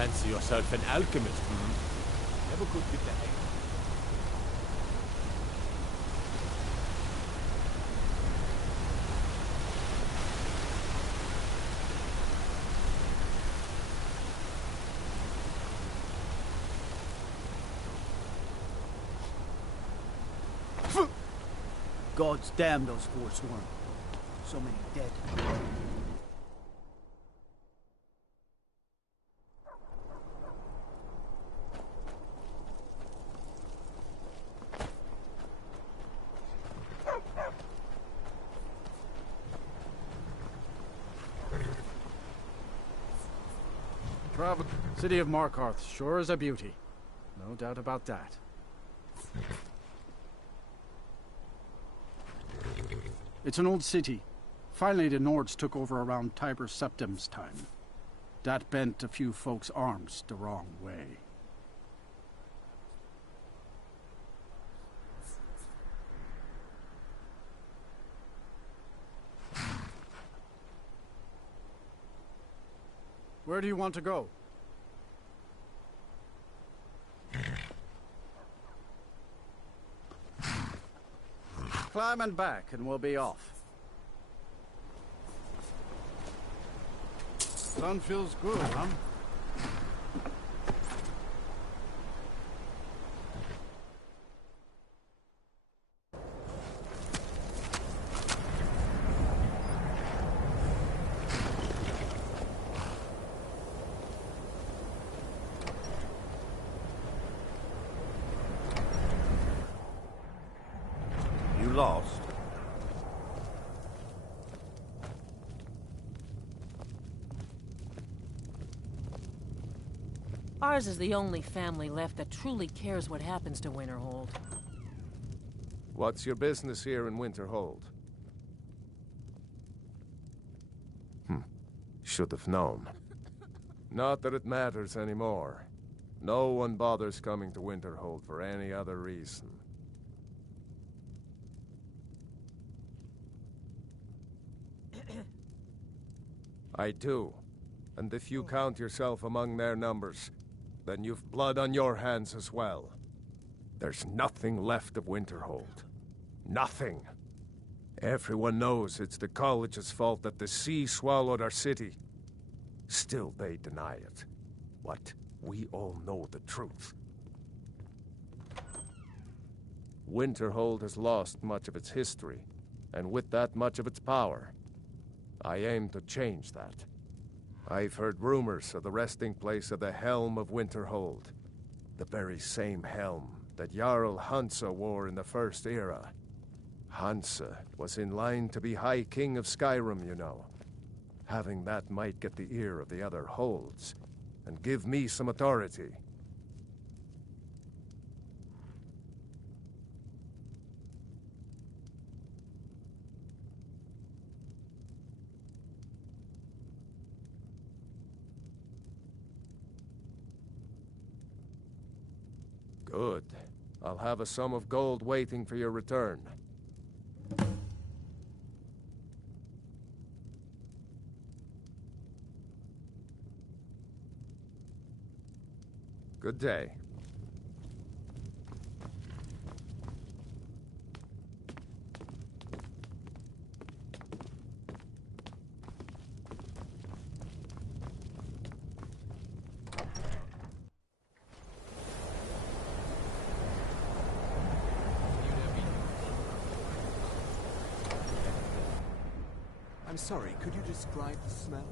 Fancy yourself an alchemist, hmm? Never could get the hang. Gods damn those forsworn. So many dead. City of Markarth sure is a beauty. No doubt about that. It's an old city. Finally the Nords took over around Tiber Septim's time. That bent a few folks' arms the wrong way. Where do you want to go? Climb and back, and we'll be off. Sun feels good, huh? Lost. Ours is the only family left that truly cares what happens to Winterhold. What's your business here in Winterhold? Should have known. Not that it matters anymore. No one bothers coming to Winterhold for any other reason. I do. And if you count yourself among their numbers, then you've blood on your hands as well. There's nothing left of Winterhold. Nothing. Everyone knows it's the college's fault that the sea swallowed our city. Still they deny it. But we all know the truth. Winterhold has lost much of its history, and with that much of its power. I aim to change that. I've heard rumors of the resting place of the Helm of Winterhold. The very same helm that Jarl Hansa wore in the First Era. Hansa was in line to be High King of Skyrim, you know. Having that might get the ear of the other holds, and give me some authority. Good. I'll have a sum of gold waiting for your return. Good day. I'm sorry, could you describe the smell?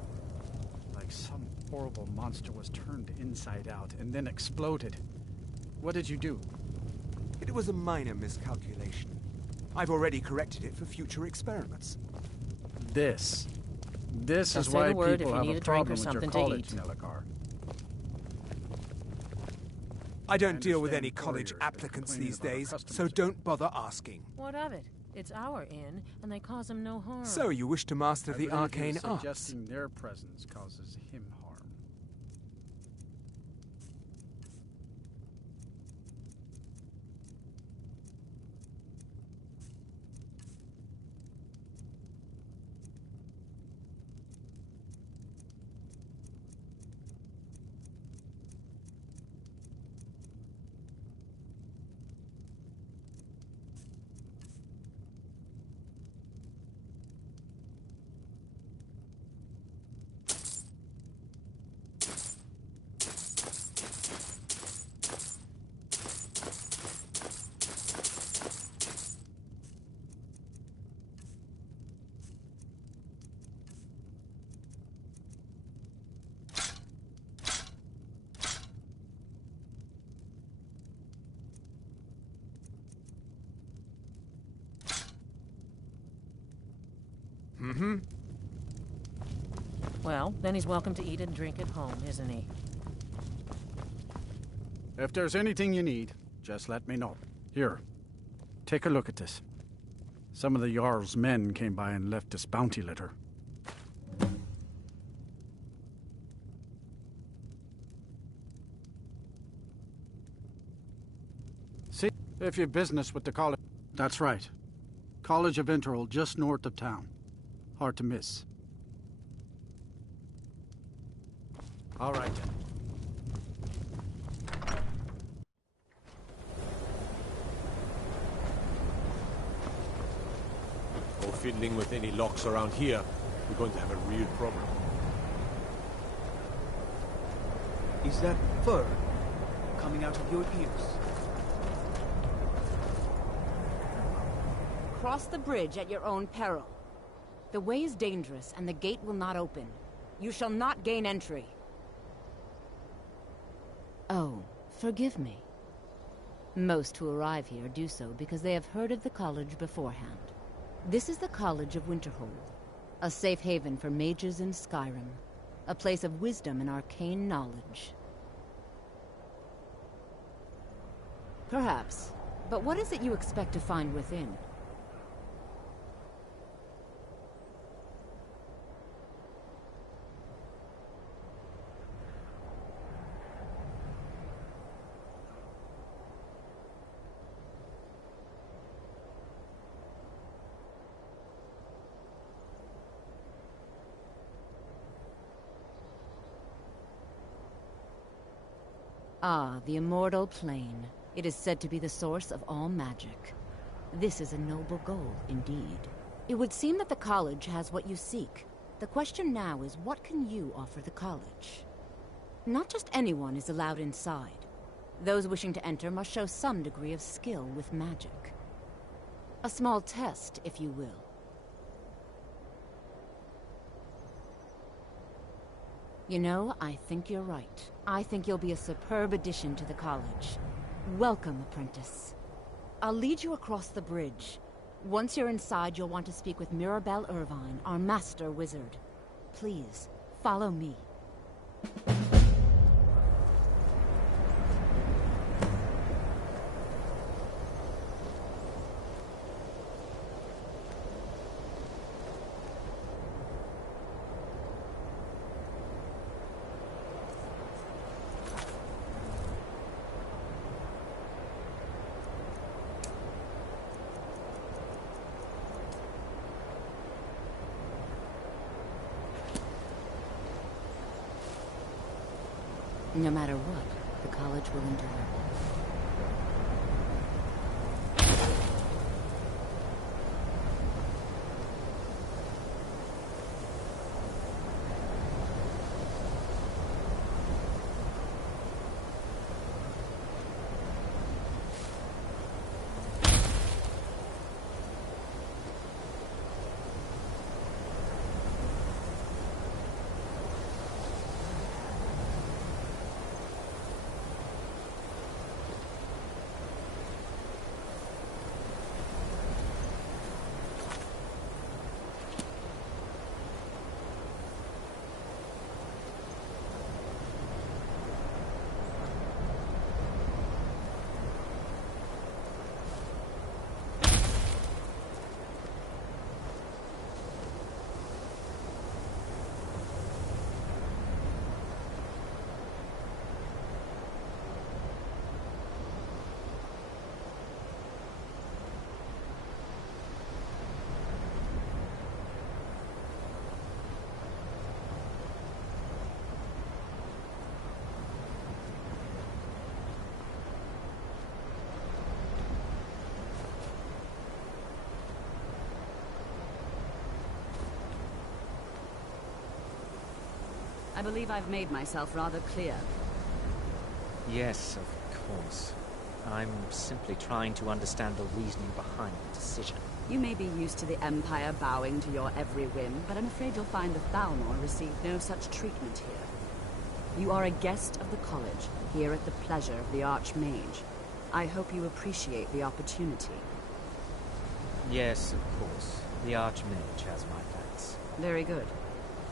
Like some horrible monster was turned inside out and then exploded. What did you do? It was a minor miscalculation. I've already corrected it for future experiments. This Just is say why the word people if you have need a a drink problem or with your something to college, eat. Nelagar. I don't deal with understand any college warriors that applicants complain these about our days, customs so again. don't bother asking. What of it? It's our inn, and they cause him no harm. So you wish to master I the believe he arcane was arts? suggesting their presence causes him harm. Well, then he's welcome to eat and drink at home, isn't he? If there's anything you need, just let me know. Here, take a look at this. Some of the Jarl's men came by and left this bounty letter. See if you've business with the college. That's right. College of Winterhold, just north of town. Hard to miss. All right, then. Or fiddling with any locks around here, we're going to have a real problem. Is that fur coming out of your ears? Cross the bridge at your own peril. The way is dangerous, and the gate will not open. You shall not gain entry. Oh, forgive me. Most who arrive here do so because they have heard of the college beforehand. This is the College of Winterhold, a safe haven for mages in Skyrim, a place of wisdom and arcane knowledge. Perhaps, but what is it you expect to find within? Ah, the immortal plane. It is said to be the source of all magic. This is a noble goal, indeed. It would seem that the college has what you seek. The question now is, what can you offer the college? Not just anyone is allowed inside. Those wishing to enter must show some degree of skill with magic. A small test, if you will. You know, I think you're right. I think you'll be a superb addition to the college. Welcome, apprentice. I'll lead you across the bridge. Once you're inside, you'll want to speak with Mirabelle Irvine, our master wizard. Please, follow me. No matter what, the college will endure. I believe I've made myself rather clear. Yes, of course. I'm simply trying to understand the reasoning behind the decision. You may be used to the Empire bowing to your every whim, but I'm afraid you'll find the Thalmor received no such treatment here. You are a guest of the college, here at the pleasure of the Archmage. I hope you appreciate the opportunity. Yes, of course. The Archmage has my thanks. Very good.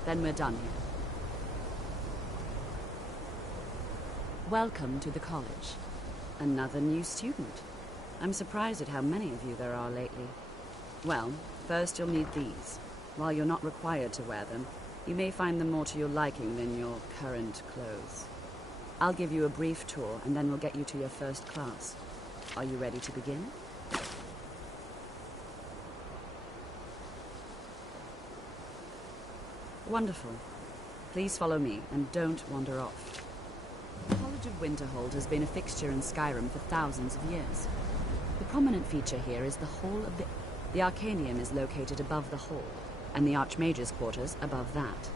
Then we're done here. Welcome to the college. Another new student. I'm surprised at how many of you there are lately. Well, first you'll need these. While you're not required to wear them, you may find them more to your liking than your current clothes. I'll give you a brief tour, and then we'll get you to your first class. Are you ready to begin? Wonderful. Please follow me, and don't wander off. The College of Winterhold has been a fixture in Skyrim for thousands of years. The prominent feature here is the Hall of the... The Arcanium is located above the hall, and the Archmage's quarters above that.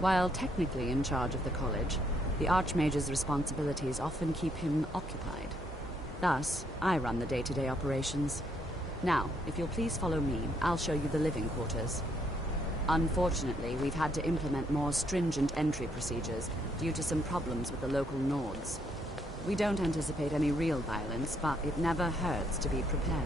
While technically in charge of the college, the Archmage's responsibilities often keep him occupied. Thus, I run the day-to-day operations. Now, if you'll please follow me, I'll show you the living quarters. Unfortunately, we've had to implement more stringent entry procedures due to some problems with the local Nords. We don't anticipate any real violence, but it never hurts to be prepared.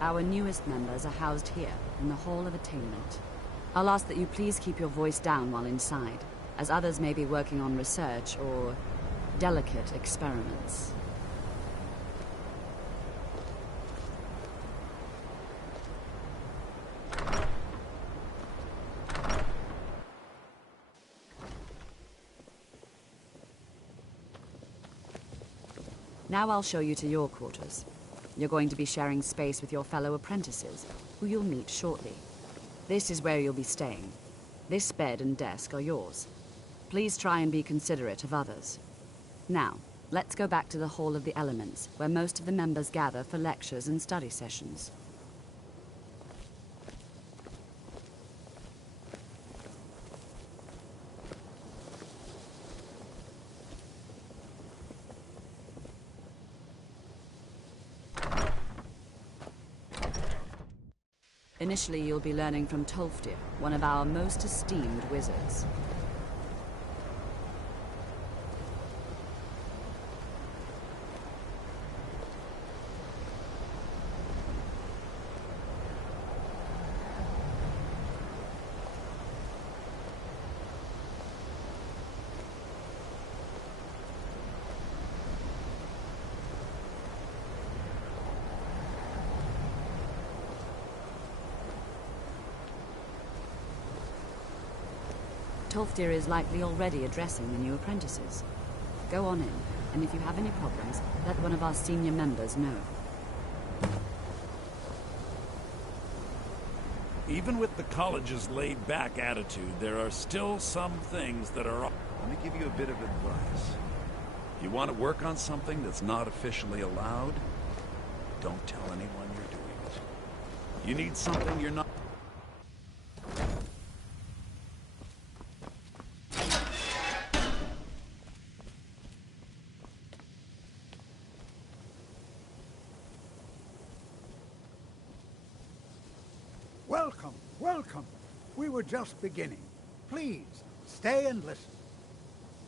Our newest members are housed here, in the Hall of Attainment. I'll ask that you please keep your voice down while inside, as others may be working on research or delicate experiments. Now I'll show you to your quarters. You're going to be sharing space with your fellow apprentices, who you'll meet shortly. This is where you'll be staying. This bed and desk are yours. Please try and be considerate of others. Now, let's go back to the Hall of the Elements, where most of the members gather for lectures and study sessions. Initially, you'll be learning from Tolfdir, one of our most esteemed wizards. Tolfdir is likely already addressing the new apprentices. Go on in, and if you have any problems, let one of our senior members know. Even with the college's laid-back attitude, there are still some things that are... Let me give you a bit of advice. If you want to work on something that's not officially allowed, don't tell anyone you're doing it. You need something you're not... Welcome, welcome. We were just beginning. Please, stay and listen.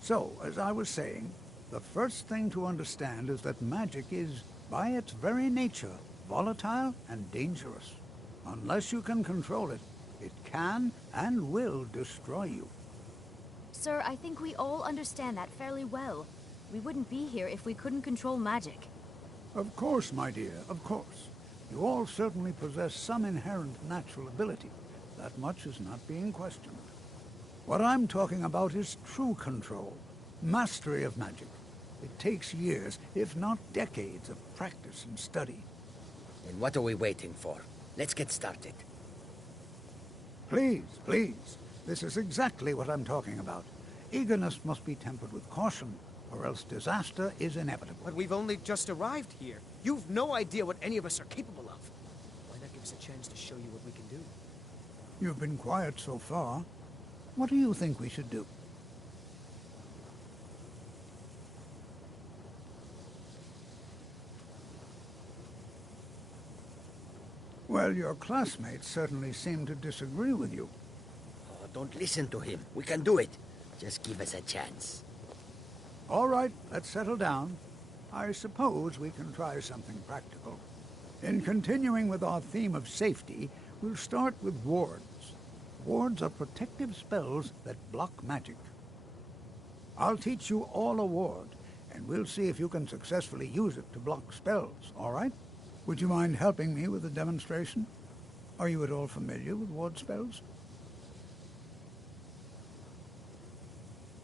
So, as I was saying, the first thing to understand is that magic is, by its very nature, volatile and dangerous. Unless you can control it, it can and will destroy you. Sir, I think we all understand that fairly well. We wouldn't be here if we couldn't control magic. Of course, my dear, of course. You all certainly possess some inherent natural ability. That much is not being questioned. What I'm talking about is true control, mastery of magic. It takes years, if not decades, of practice and study. And what are we waiting for? Let's get started. Please, please. This is exactly what I'm talking about. Eagerness must be tempered with caution, or else disaster is inevitable. But we've only just arrived here. You've no idea what any of us are capable of. Why not give us a chance to show you what we can do. You've been quiet so far. What do you think we should do? Well, your classmates certainly seem to disagree with you. Oh, don't listen to him. We can do it. Just give us a chance. All right, let's settle down. I suppose we can try something practical. In continuing with our theme of safety, we'll start with wards. Wards are protective spells that block magic. I'll teach you all a ward, and we'll see if you can successfully use it to block spells, all right? Would you mind helping me with a demonstration? Are you at all familiar with ward spells?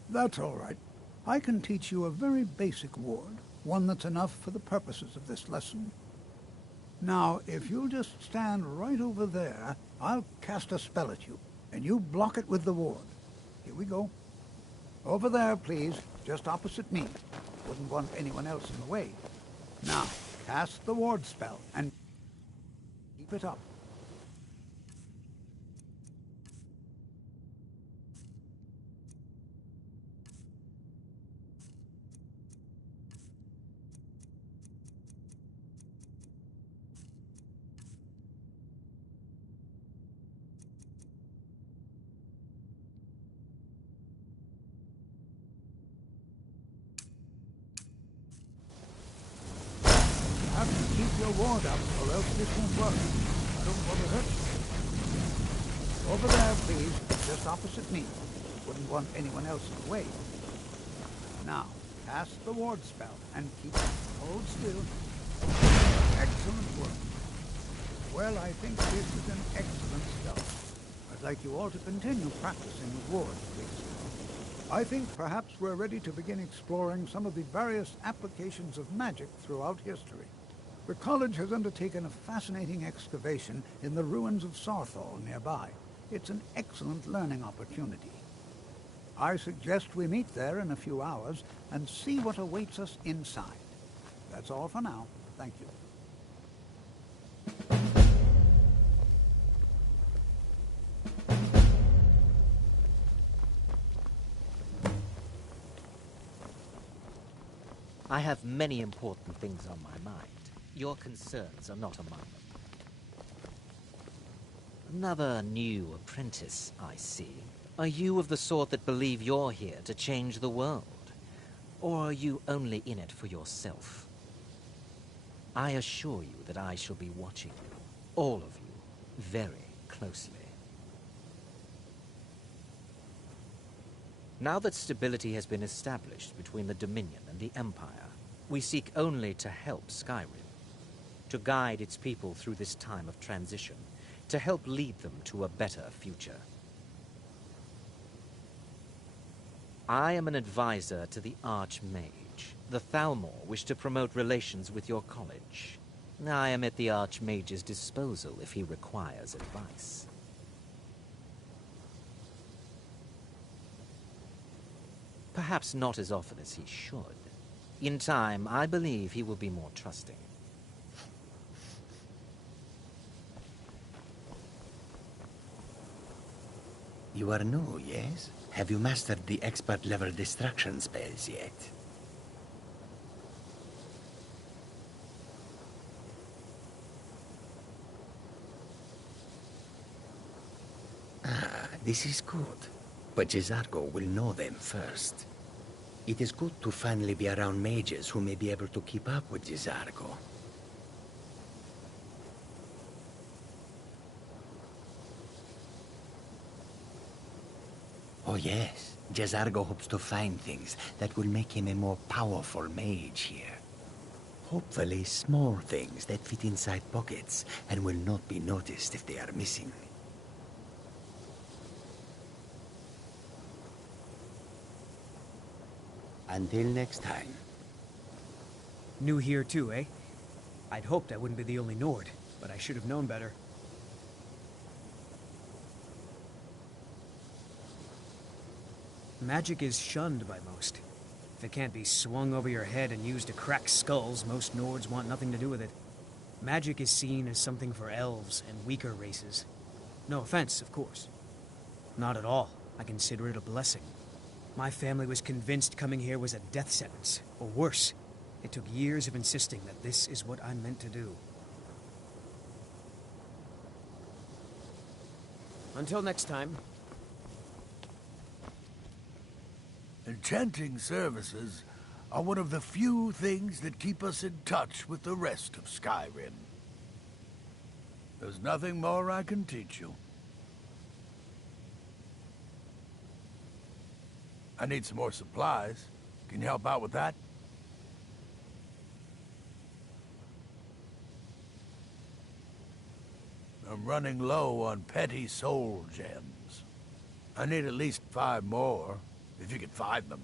That's all right. I can teach you a very basic ward, one that's enough for the purposes of this lesson. Now, if you'll just stand right over there, I'll cast a spell at you, and you block it with the ward. Here we go. Over there, please, just opposite me. Wouldn't want anyone else in the way. Now, cast the ward spell, and keep it up. You have to keep your ward up, or else this won't work. I don't want to hurt you. Over there, please, just opposite me. Wouldn't want anyone else in the way. Now, cast the ward spell, and keep it. Hold still. Excellent work. Well, I think this is an excellent start. I'd like you all to continue practicing with wards, please. I think perhaps we're ready to begin exploring some of the various applications of magic throughout history. The college has undertaken a fascinating excavation in the ruins of Sarthal nearby. It's an excellent learning opportunity. I suggest we meet there in a few hours and see what awaits us inside. That's all for now. Thank you. I have many important things on my mind. Your concerns are not among them. Another new apprentice, I see. Are you of the sort that believe you're here to change the world? Or are you only in it for yourself? I assure you that I shall be watching you, all of you, very closely. Now that stability has been established between the Dominion and the Empire, we seek only to help Skyrim, to guide its people through this time of transition, to help lead them to a better future. I am an advisor to the Archmage. The Thalmor wish to promote relations with your college. I am at the Archmage's disposal if he requires advice. Perhaps not as often as he should. In time, I believe he will be more trusting. You are new, yes? Have you mastered the expert-level distraction spells yet? Ah, this is good. But Jezargo will know them first. It is good to finally be around mages who may be able to keep up with Jezargo. Oh yes, Jezargo hopes to find things that will make him a more powerful mage here. Hopefully small things that fit inside pockets and will not be noticed if they are missing. Until next time. New here too, eh? I'd hoped I wouldn't be the only Nord, but I should have known better. Magic is shunned by most. If it can't be swung over your head and used to crack skulls, most Nords want nothing to do with it. Magic is seen as something for elves and weaker races. No offense, of course. Not at all. I consider it a blessing. My family was convinced coming here was a death sentence, or worse. It took years of insisting that this is what I'm meant to do. Until next time. Enchanting services are one of the few things that keep us in touch with the rest of Skyrim. There's nothing more I can teach you. I need some more supplies. Can you help out with that? I'm running low on petty soul gems. I need at least 5 more, if you can find them.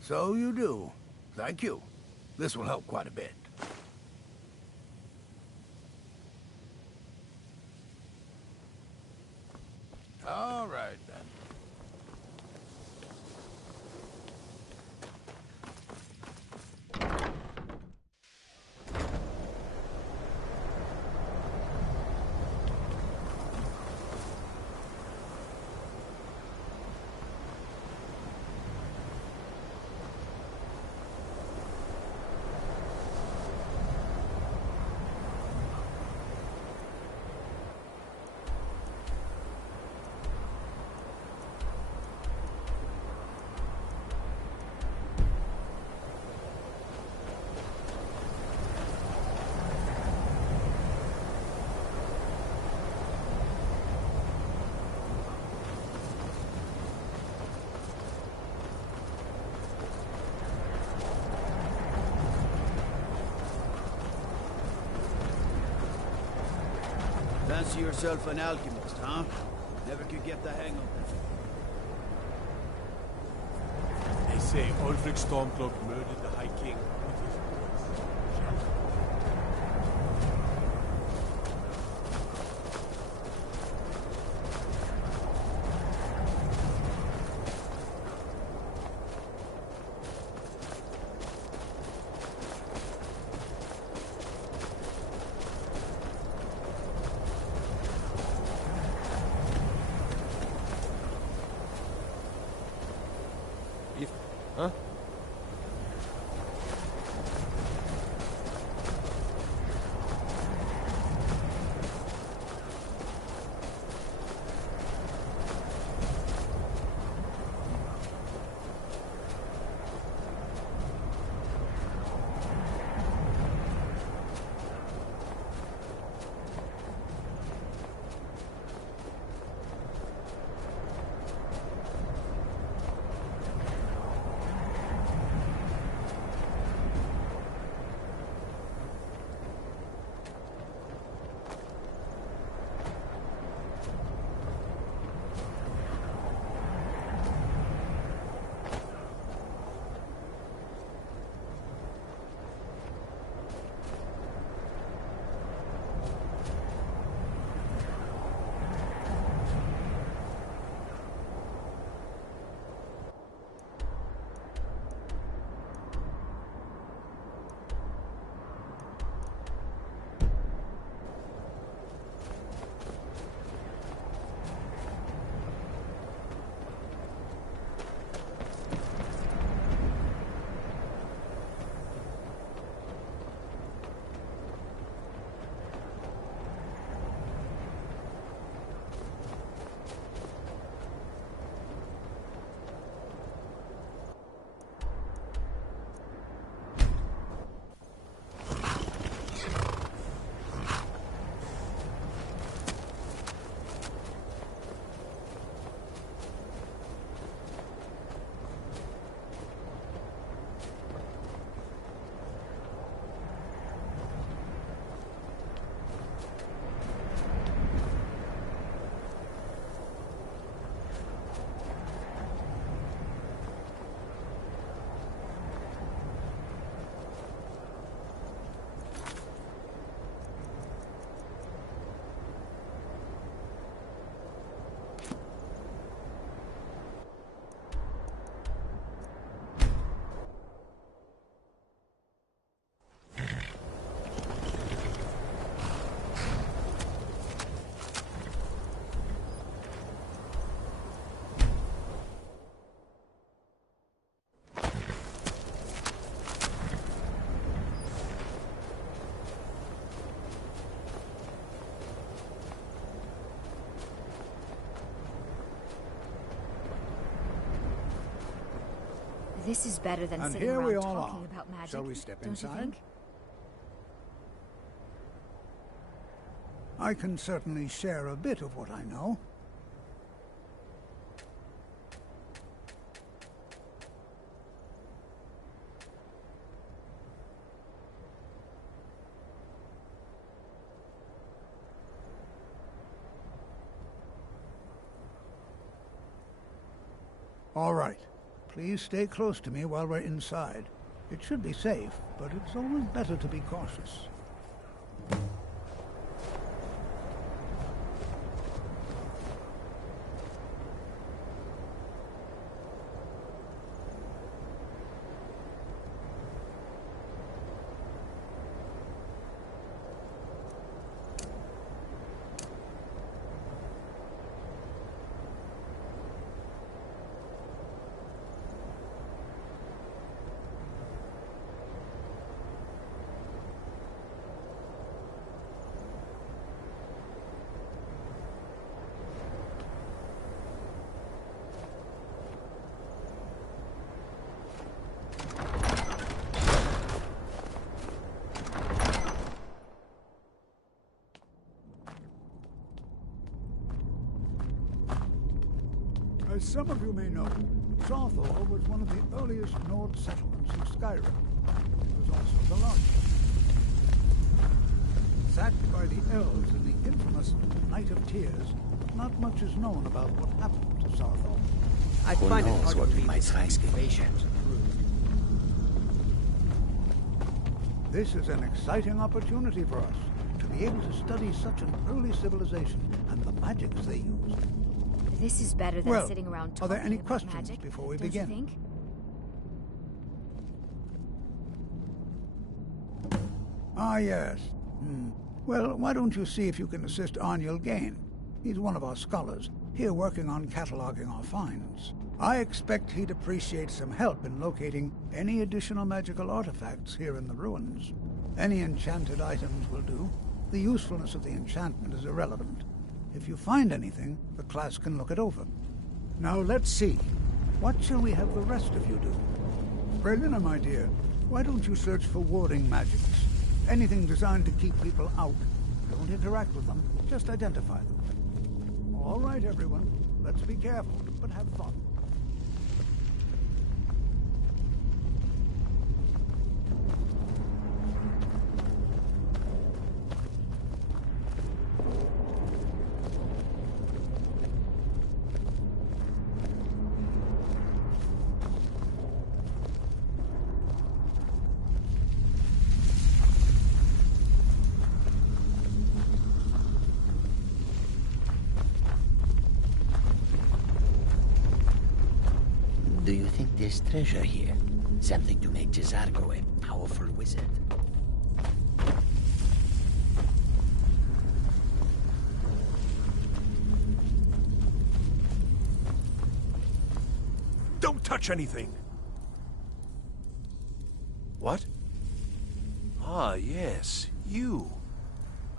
So you do. Thank you. This will help quite a bit. All right, then. Fancy yourself an alchemist, huh? Never could get the hang of it. They say Ulfric Stormcloak murdered the High King with his words. Huh? This is better than And sitting here around we all talking are. about magic. Shall we step don't you inside? think? I can certainly share a bit of what I know. All right. Please stay close to me while we're inside. It should be safe, but it's always better to be cautious. As some of you may know, Sarthor was one of the earliest Nord settlements in Skyrim. It was also the largest. Sacked by the elves in the infamous Night of Tears, not much is known about what happened to Sarthor. I find it hard to believe this excavation. This is an exciting opportunity for us, to be able to study such an early civilization and the magics they used. This is better than Well, sitting around are talking there any about questions magic, before we don't begin? You think? Ah, yes. Well, why don't you see if you can assist Arniel Gain? He's one of our scholars, here working on cataloging our finds. I expect he'd appreciate some help in locating any additional magical artifacts here in the ruins. Any enchanted items will do. The usefulness of the enchantment is irrelevant. If you find anything, the class can look it over. Now let's see. What shall we have the rest of you do? Berliner, my dear, why don't you search for warding magics? Anything designed to keep people out. Don't interact with them, just identify them. All right, everyone. Let's be careful, but have fun. Do you think there's treasure here? Something to make Jazargo a powerful wizard? Don't touch anything! What? Ah, yes, you.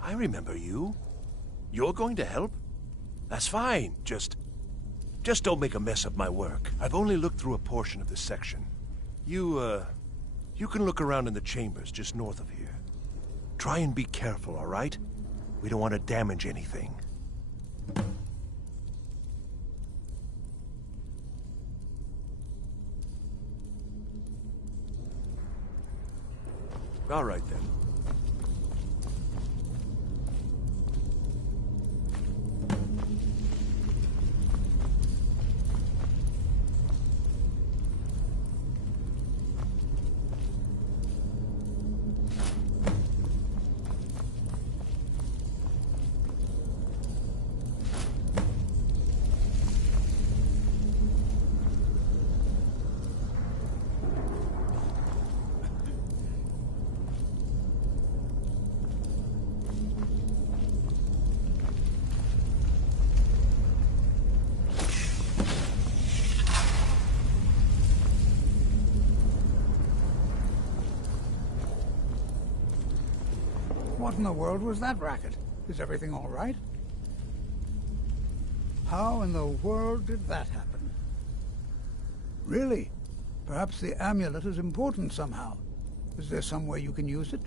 I remember you. You're going to help? That's fine, just don't make a mess of my work. I've only looked through a portion of this section. You can look around in the chambers just north of here. Try and be careful, all right? We don't want to damage anything. All right, then. What in the world was that racket? Is everything all right? How in the world did that happen? Really? Perhaps the amulet is important somehow. Is there some way you can use it?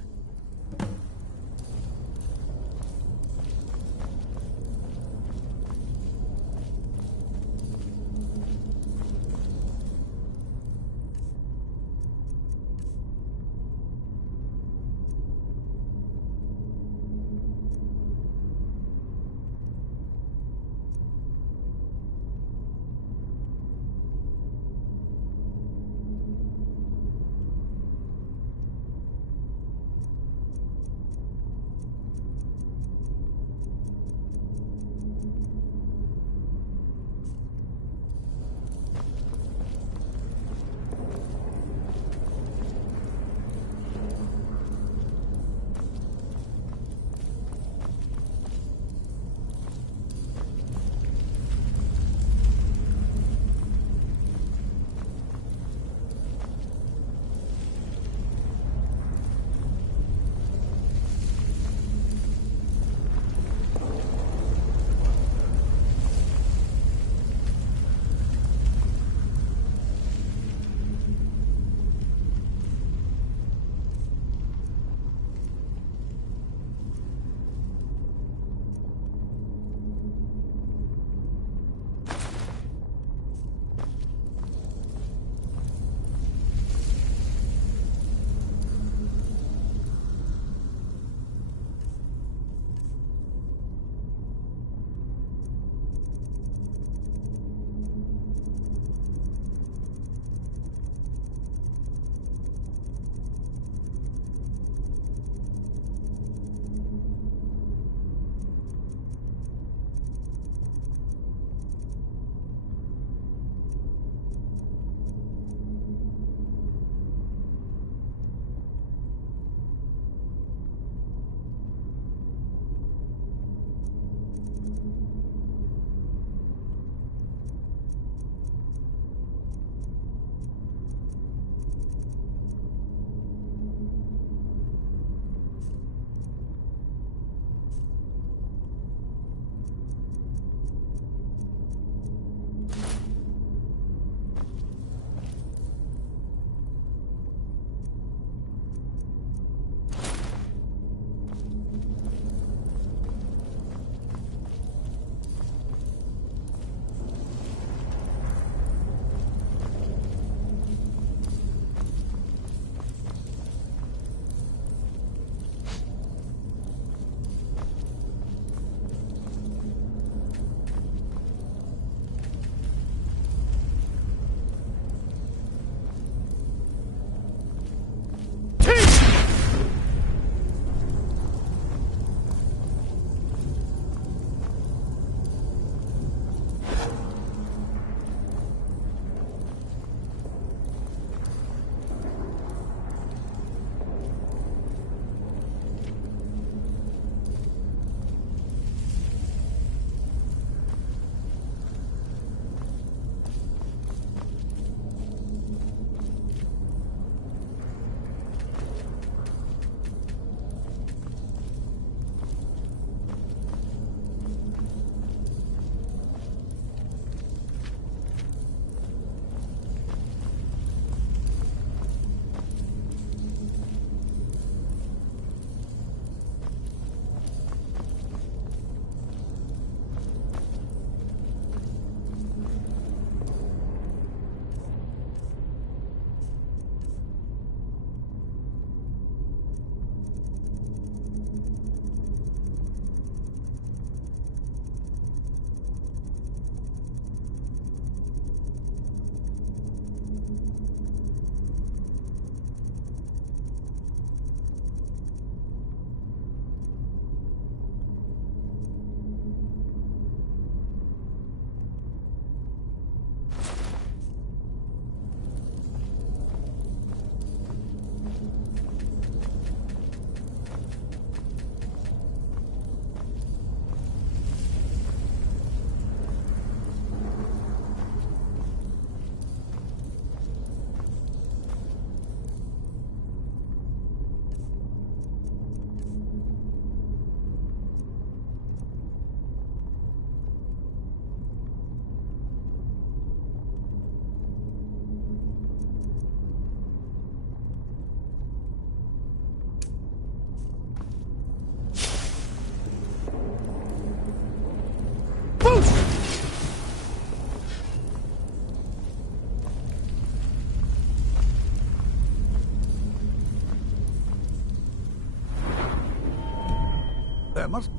must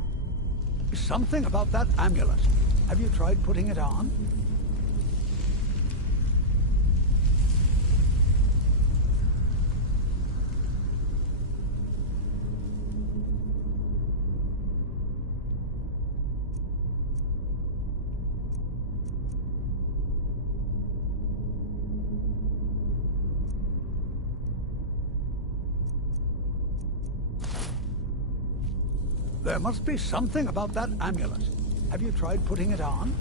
be something about that amulet. Have you tried putting it on? There must be something about that amulet. Have you tried putting it on?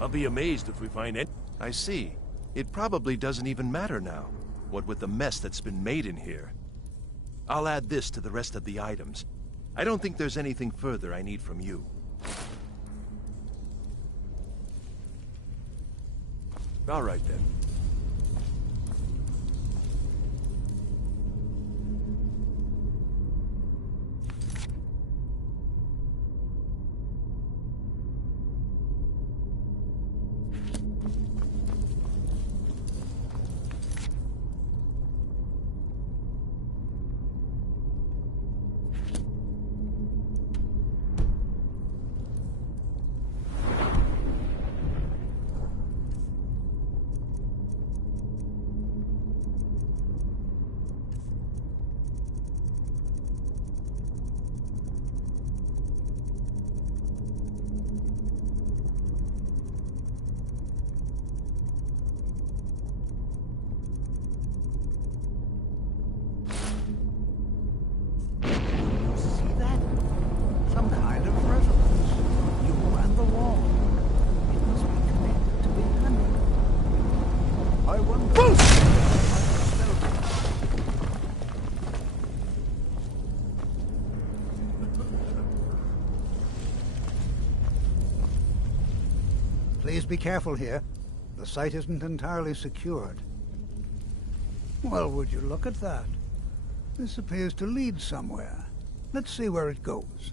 I'll be amazed if we find it. I see. It probably doesn't even matter now, what with the mess that's been made in here. I'll add this to the rest of the items. I don't think there's anything further I need from you. All right, then. Please be careful here. The site isn't entirely secured. Well, would you look at that? This appears to lead somewhere. Let's see where it goes.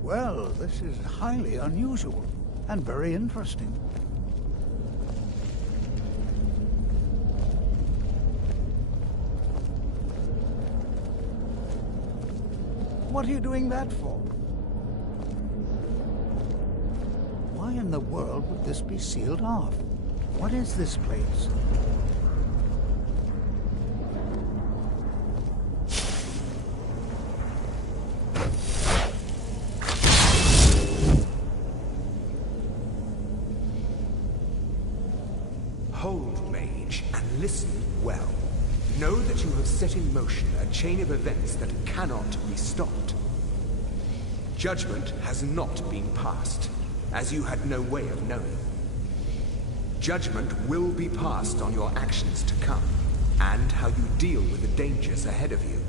Well, this is highly unusual and very interesting. What are you doing that for? Why in the world would this be sealed off? What is this place? Hold, mage, and listen well. Know that you have set in motion a chain of events that cannot be stopped. Judgment has not been passed, as you had no way of knowing. Judgment will be passed on your actions to come, and how you deal with the dangers ahead of you.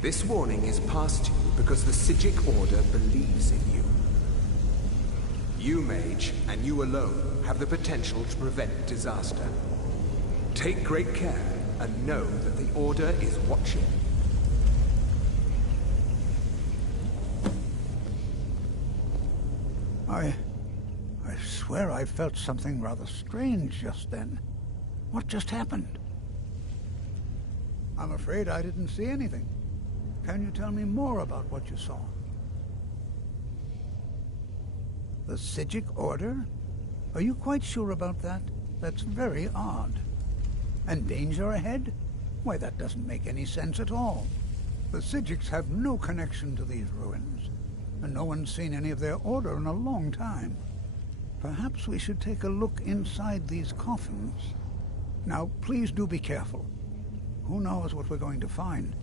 This warning is passed to you because the Psijic Order believes in you. You, mage, and you alone, have the potential to prevent disaster. Take great care, and know that the Order is watching. I swear I felt something rather strange just then. What just happened? I'm afraid I didn't see anything. Can you tell me more about what you saw? The Psijic Order? Are you quite sure about that? That's very odd. And danger ahead? Why, that doesn't make any sense at all. The Psijics have no connection to these ruins, and no one's seen any of their order in a long time. Perhaps we should take a look inside these coffins. Now, please do be careful. Who knows what we're going to find?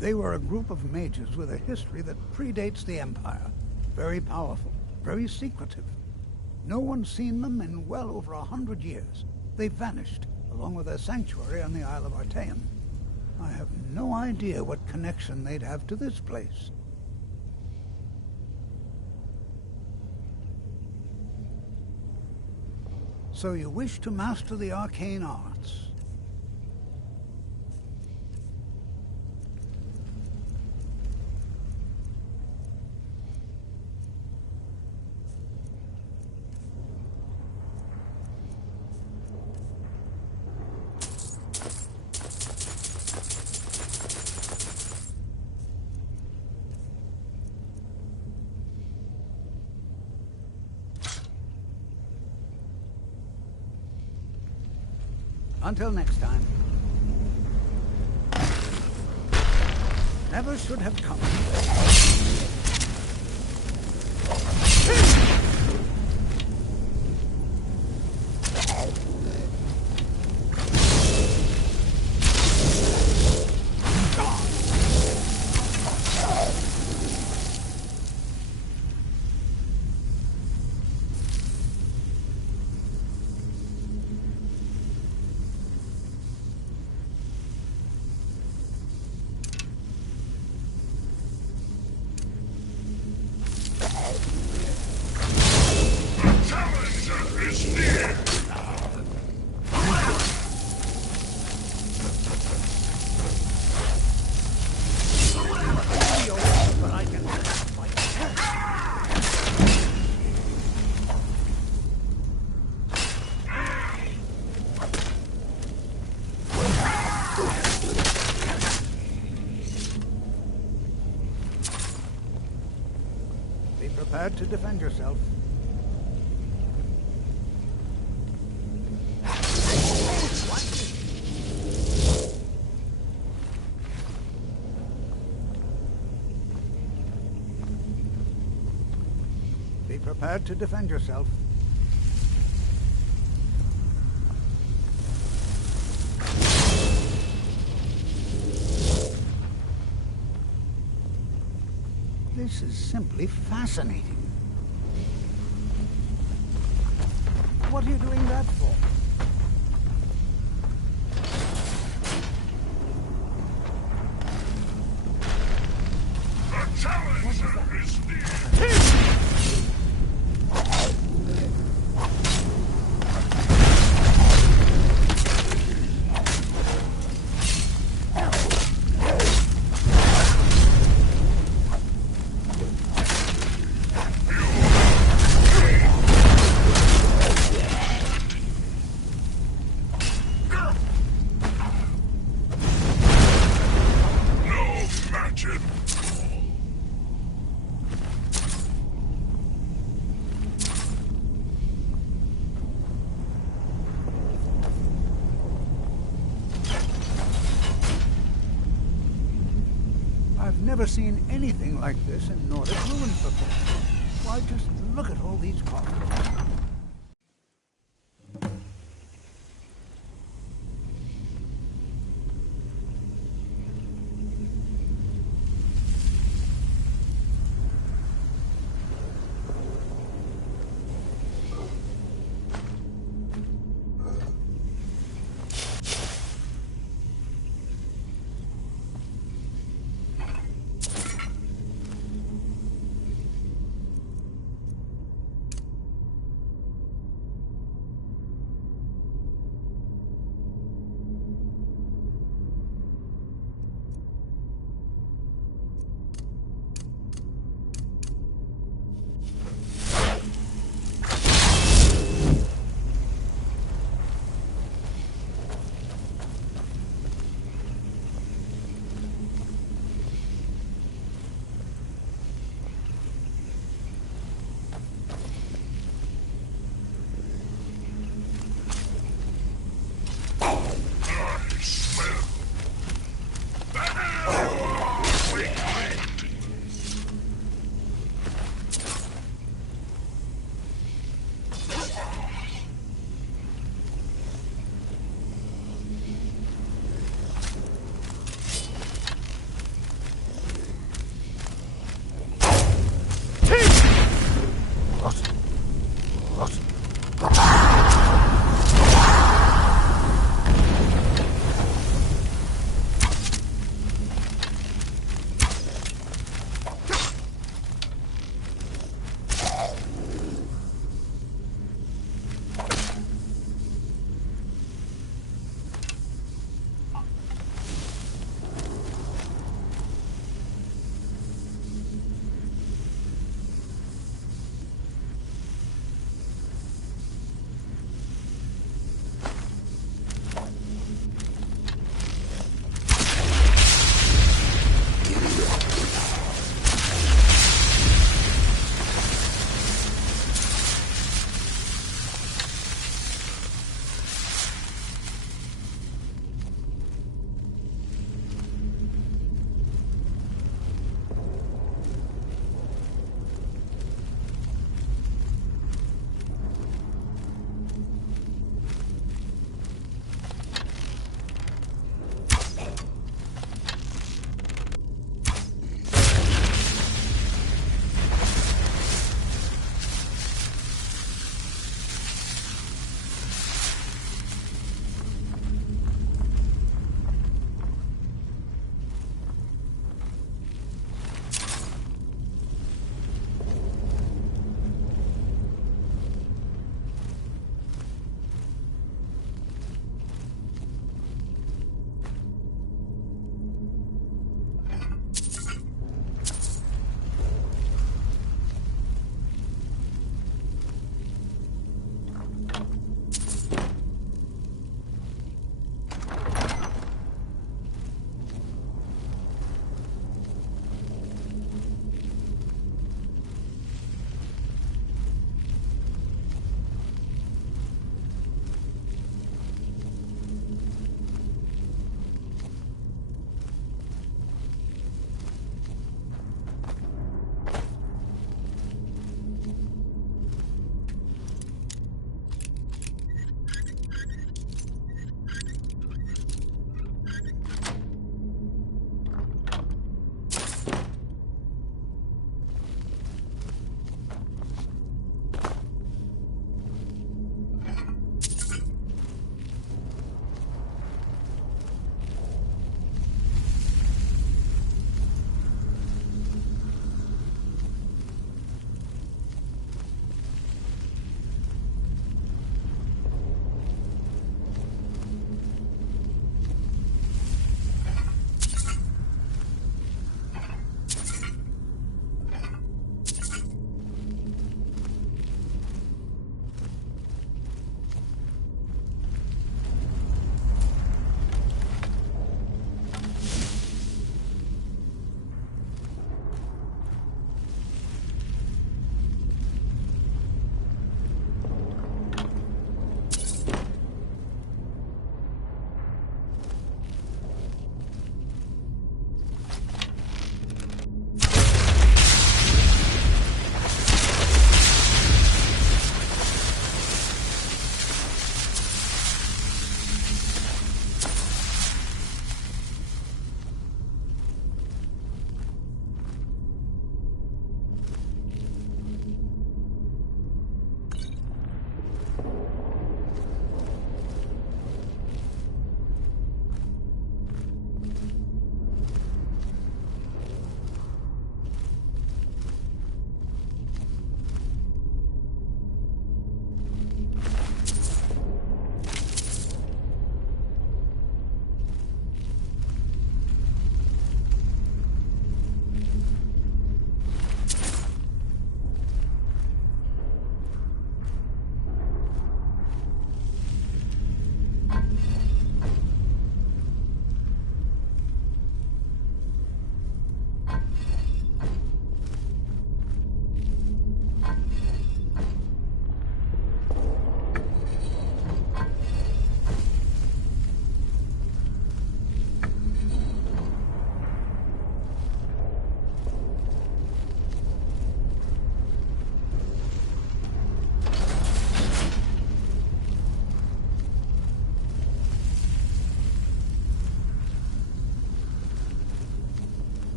They were a group of mages with a history that predates the Empire. Very powerful, very secretive. No one's seen them in well over 100 years. They vanished, along with their sanctuary on the Isle of Artaeum. I have no idea what connection they'd have to this place. So you wish to master the arcane arts? Until next time. Never should have come. Prepared to defend yourself. Be prepared to defend yourself. This is simply fascinating. What are you doing that for? The challenger is near. Never seen anything like this in Nordic ruins before. Why, just look at all these columns.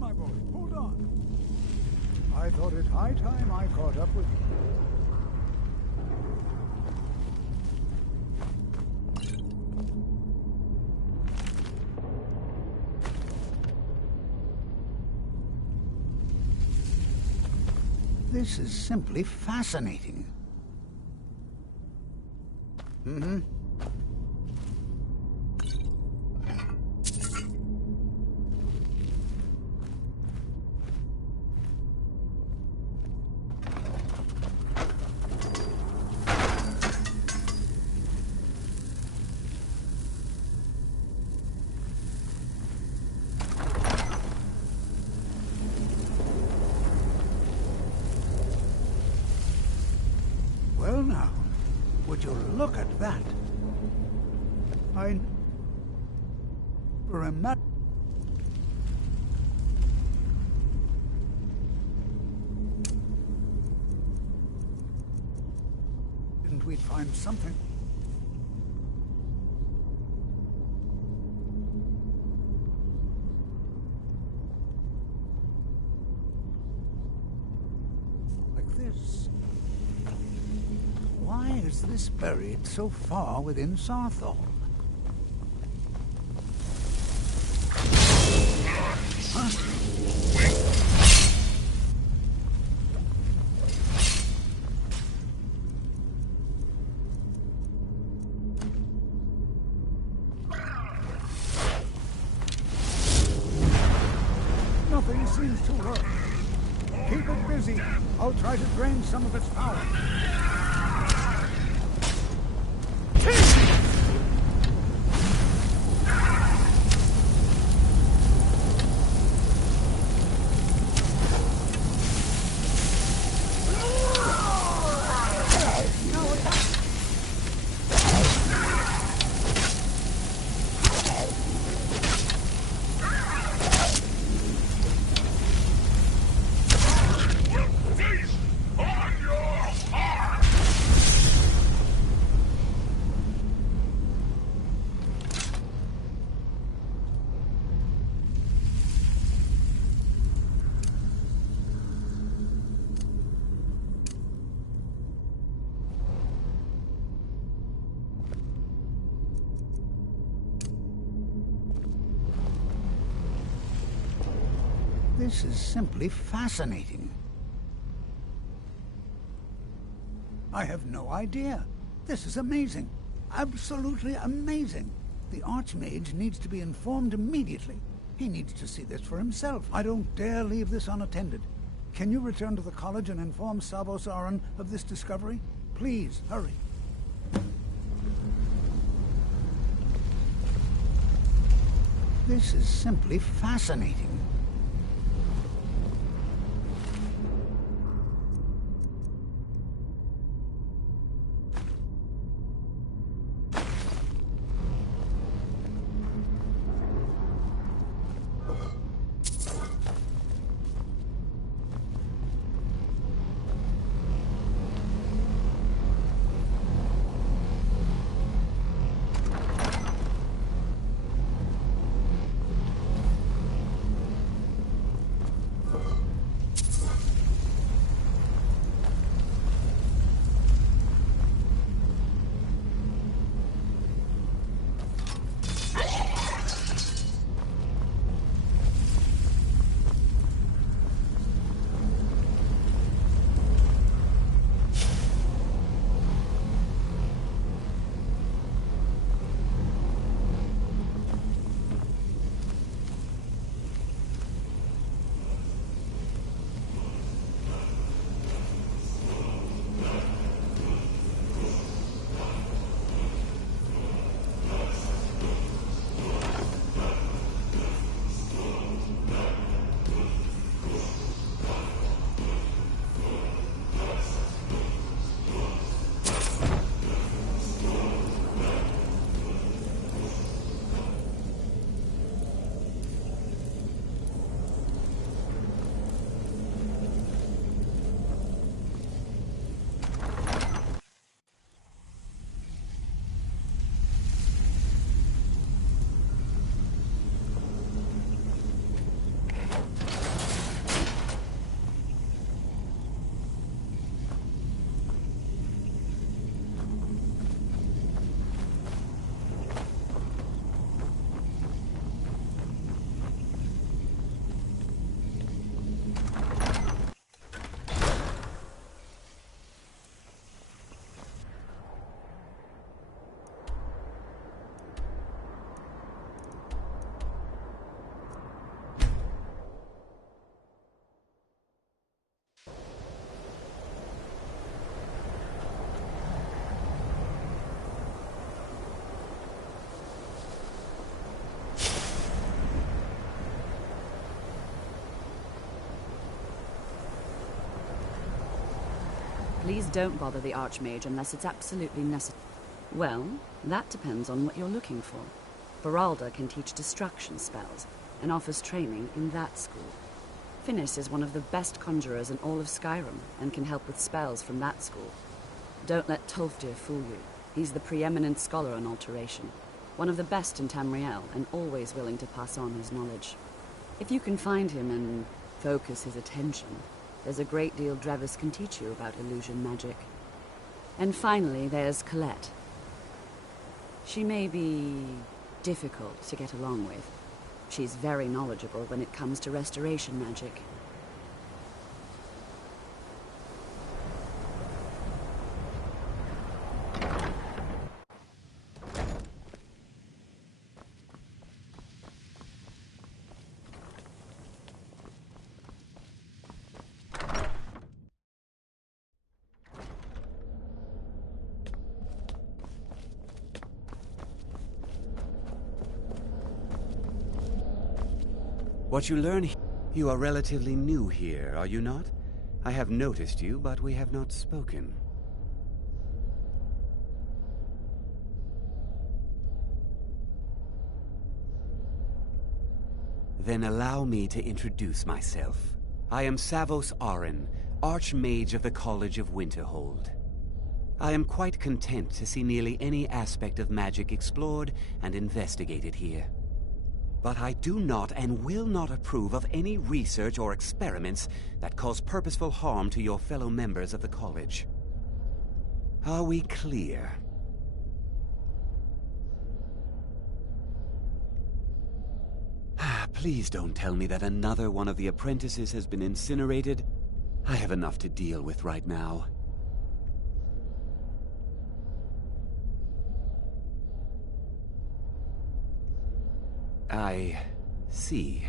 my boy. Hold on. I thought it high time I caught up with you. This is simply fascinating. Mm-hmm. Well now, would you look at that? I remember. Didn't we find something? Like this. Why is this buried so far within Sarthol? Huh? Nothing seems to work. Keep it busy. I'll try to drain some of its power. This is simply fascinating. I have no idea. This is amazing. Absolutely amazing. The Archmage needs to be informed immediately. He needs to see this for himself. I don't dare leave this unattended. Can you return to the college and inform Savos Aran of this discovery? Please, hurry. This is simply fascinating. Please don't bother the Archmage unless it's absolutely necessary. Well, that depends on what you're looking for. Beralda can teach destruction spells, and offers training in that school. Finis is one of the best conjurers in all of Skyrim, and can help with spells from that school. Don't let Tolfdir fool you. He's the preeminent scholar on alteration, one of the best in Tamriel, and always willing to pass on his knowledge. If you can find him and focus his attention, there's a great deal Drevis can teach you about illusion magic. And finally, there's Colette. She may be difficult to get along with. She's very knowledgeable when it comes to restoration magic. What you learn... You are relatively new here, are you not? I have noticed you, but we have not spoken. Then allow me to introduce myself. I am Savos Arin, Archmage of the College of Winterhold. I am quite content to see nearly any aspect of magic explored and investigated here. But I do not and will not approve of any research or experiments that cause purposeful harm to your fellow members of the college. Are we clear? Please don't tell me that another one of the apprentices has been incinerated. I have enough to deal with right now. I see.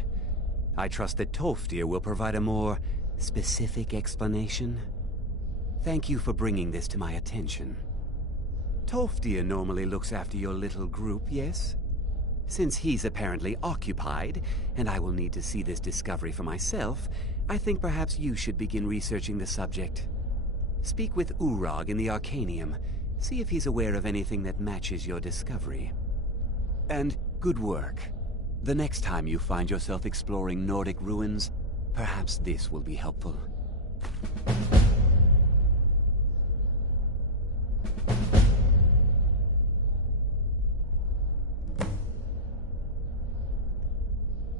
I trust that Tolfdir will provide a more specific explanation. Thank you for bringing this to my attention. Tolfdir normally looks after your little group, yes? Since he's apparently occupied, and I will need to see this discovery for myself, I think perhaps you should begin researching the subject. Speak with Urag in the Arcanium. See if he's aware of anything that matches your discovery. And good work. The next time you find yourself exploring Nordic ruins, perhaps this will be helpful.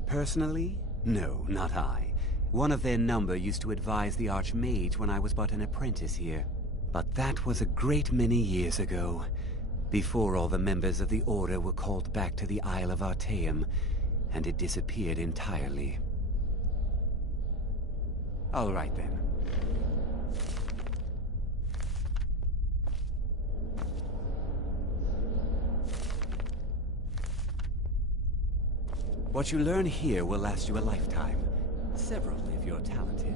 Personally? No, not I. One of their number used to advise the Archmage when I was but an apprentice here. But that was a great many years ago, before all the members of the Order were called back to the Isle of Artaeum, and it disappeared entirely. All right then. What you learn here will last you a lifetime. Several if you're talented.